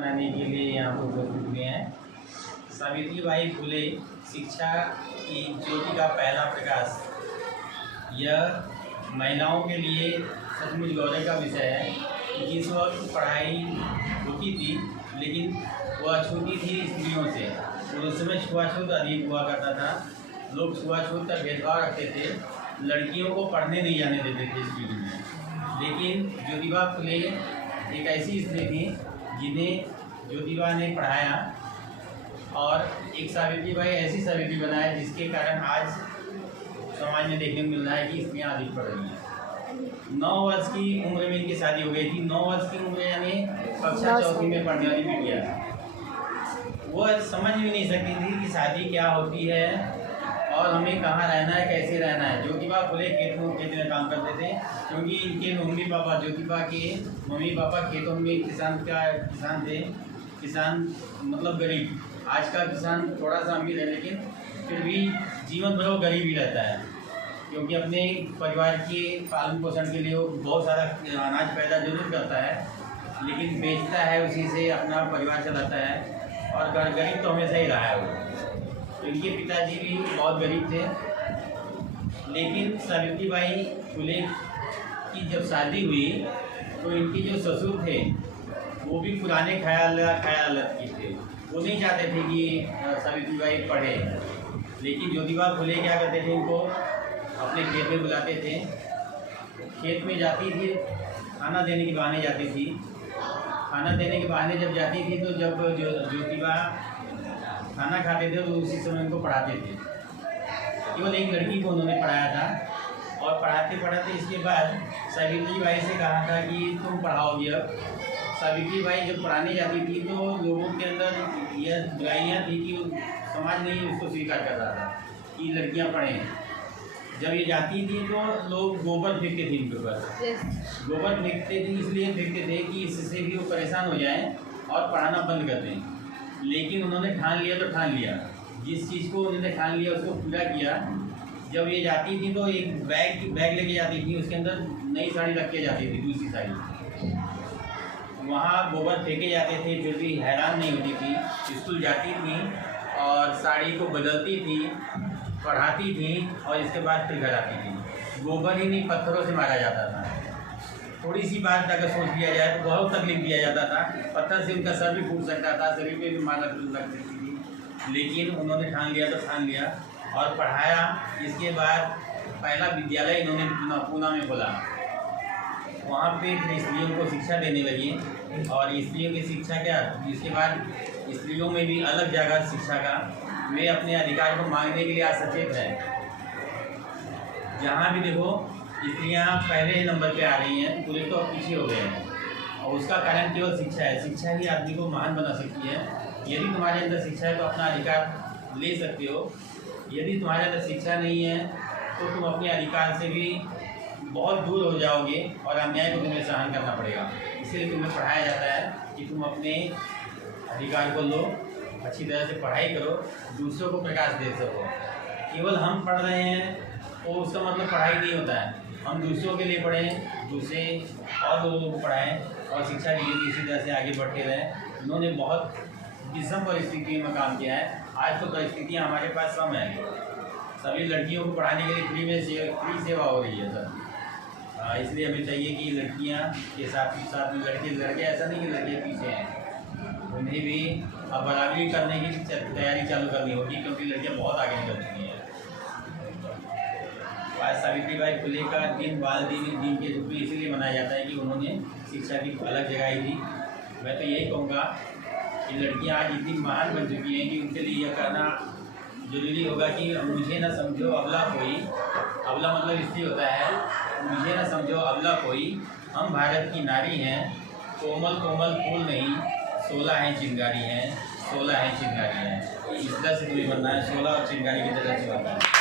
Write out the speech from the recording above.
मनाने के लिए यहाँ पर उपस्थित हुए हैं। सावित्रीबाई फुले शिक्षा की ज्योति का पहला प्रकाश, यह महिलाओं के लिए सचमुच गौरव का विषय है। जिस वक्त पढ़ाई होती थी लेकिन वह छूटी थी स्त्रियों से, उस समय छुआछूत अधिक हुआ करता था। लोग छुआछूत का भेदभाव रखते थे, लड़कियों को पढ़ने नहीं जाने देते थे स्कूल में। लेकिन ज्योतिबा फुले एक ऐसी स्त्री थी जिन्हें ज्योतिबा ने पढ़ाया, और एक सावित्रीबाई ऐसी सावित्री बनाया जिसके कारण आज समाज में देखने को मिल रहा है कि स्त्रियाँ अधिक पढ़ रही हैं। 9 वर्ष की उम्र में इनकी शादी हो गई थी। 9 वर्ष की उम्र यानी कक्षा चौथी में पढ़ने वाली बिटिया। वो समझ भी नहीं सकती थी कि शादी क्या होती है और हमें कहाँ रहना है, कैसे रहना है। ज्योतिबा फुले खेत में काम करते थे, क्योंकि इनके मम्मी पापा, ज्योतिबा के मम्मी पापा खेतों में किसान थे। किसान मतलब गरीब। आज का किसान थोड़ा सा अमीर है, लेकिन फिर भी जीवन भर वो गरीब ही रहता है, क्योंकि अपने परिवार के पालन पोषण के लिए वो बहुत सारा अनाज पैदा जरूर करता है, लेकिन बेचता है, उसी से अपना परिवार चलाता है। और गरीब तो हमेशा ही रहा है वो। इनके पिताजी भी बहुत गरीब थे, लेकिन सावित्रीबाई फुले की जब शादी हुई तो इनके जो ससुर थे वो भी पुराने ख्यालात के थे। वो नहीं चाहते थे कि सावित्रीबाई पढ़े, लेकिन ज्योतिबा फुले क्या करते थे, उनको अपने खेत में बुलाते थे। खेत में जाती थी, खाना देने के बहाने जाती थी। खाना देने के बहाने जब जाती थी तो जब ज्योतिबा खाना खाते थे तो उसी समय उनको पढ़ाते थे। केवल एक लड़की को उन्होंने पढ़ाया था, और पढ़ाते पढ़ाते इसके बाद सावित्रीबाई से कहा था कि तुम पढ़ाओगी अब। सावित्रीबाई जब पढ़ाने जाती थी तो लोगों के अंदर यह बुराइयाँ थी कि समाज नहीं उसको स्वीकार कर रहा था कि लड़कियाँ पढ़ें। जब ये जाती थी तो लोग गोबर फेंकते थे इनके ऊपर। गोबर फेंकते थे इसलिए फेंकते थे कि इससे भी वो परेशान हो जाएं और पढ़ाना बंद कर दें। लेकिन उन्होंने ठान लिया तो ठान लिया, जिस चीज़ को उन्होंने ठान लिया उसको पूरा किया। जब ये जाती थी तो एक बैग लेके जाती थी, उसके अंदर नई साड़ी रख के जाती थी, दूसरी साड़ी। वहाँ गोबर फेंके जाते थे, फिर भी हैरान नहीं होती थी। स्कूल जाती थी और साड़ी को बदलती थी, पढ़ाती थी, और इसके बाद फिर घर आती थी। गोबर ही नहीं, पत्थरों से मारा जाता था। थोड़ी सी बात अगर सोच लिया जाए तो बहुत तकलीफ दिया जाता था। पत्थर से उनका सर भी फूट सकता था, शरीर पे भी मार लग सकती थी। लेकिन उन्होंने ठान लिया तो ठान लिया और पढ़ाया। इसके बाद पहला विद्यालय इन्होंने पूना में खोला। वहाँ पे स्त्रियों को शिक्षा देने लगी, और स्त्रियों की शिक्षा क्या, इसके बाद स्त्रियों में भी अलग जगह शिक्षा का। वे अपने अधिकार को मांगने के लिए आज सचेत है। जहाँ भी देखो स्त्रियाँ पहले नंबर पे आ रही हैं, पुरुष तो पीछे हो गए हैं, और उसका कारण केवल शिक्षा है। शिक्षा ही आदमी को महान बना सकती है। यदि तुम्हारे अंदर शिक्षा है तो अपना अधिकार ले सकते हो। यदि तुम्हारे अंदर शिक्षा नहीं है तो तुम अपने अधिकार से भी बहुत दूर हो जाओगे और अन्याय को तुम्हें सहन करना पड़ेगा। इसलिए तुम्हें पढ़ाया जाता है कि तुम अपने अधिकार को लो, अच्छी तरह से पढ़ाई करो, दूसरों को प्रकाश दे सको। केवल हम पढ़ रहे हैं तो उसका मतलब पढ़ाई नहीं होता है। हम दूसरों के लिए पढ़ें, दूसरे और लोगों को पढ़ाएं, और शिक्षा के लिए इसी तरह से आगे बढ़ते रहें। उन्होंने बहुत विषम परिस्थितियों में काम किया है। आज तो परिस्थितियाँ हमारे पास कम है, सभी लड़कियों को पढ़ाने के लिए फ्री सेवा हो रही है सर। इसलिए हमें चाहिए कि लड़कियां के साथ में लड़के ऐसा नहीं कि लड़के पीछे हैं, उन्हें भी अब बराबरी करने की तैयारी चालू करनी होगी, क्योंकि लड़कियां बहुत आगे निकल चुकी हैं। आज सावित्रीबाई फुले का दिन बाल दिन के रूप में इसलिए मनाया जाता है कि उन्होंने शिक्षा की अलग जगह ही दी। मैं तो यही कहूँगा कि लड़कियाँ आज इतनी महान बन चुकी हैं कि उनके लिए यह कहना जरूरी होगा कि मुझे न समझो अबला कोई। अबला मतलब स्त्री होता है। मुझे न समझो अबला कोई, हम भारत की नारी हैं, कोमल कोमल फूल नहीं, 16 हैं चिंगारी हैं, 16 हैं चिंगारी हैं। इस तरह से कोई बनना है, 16 और चिंगारी की तरह से बनना है।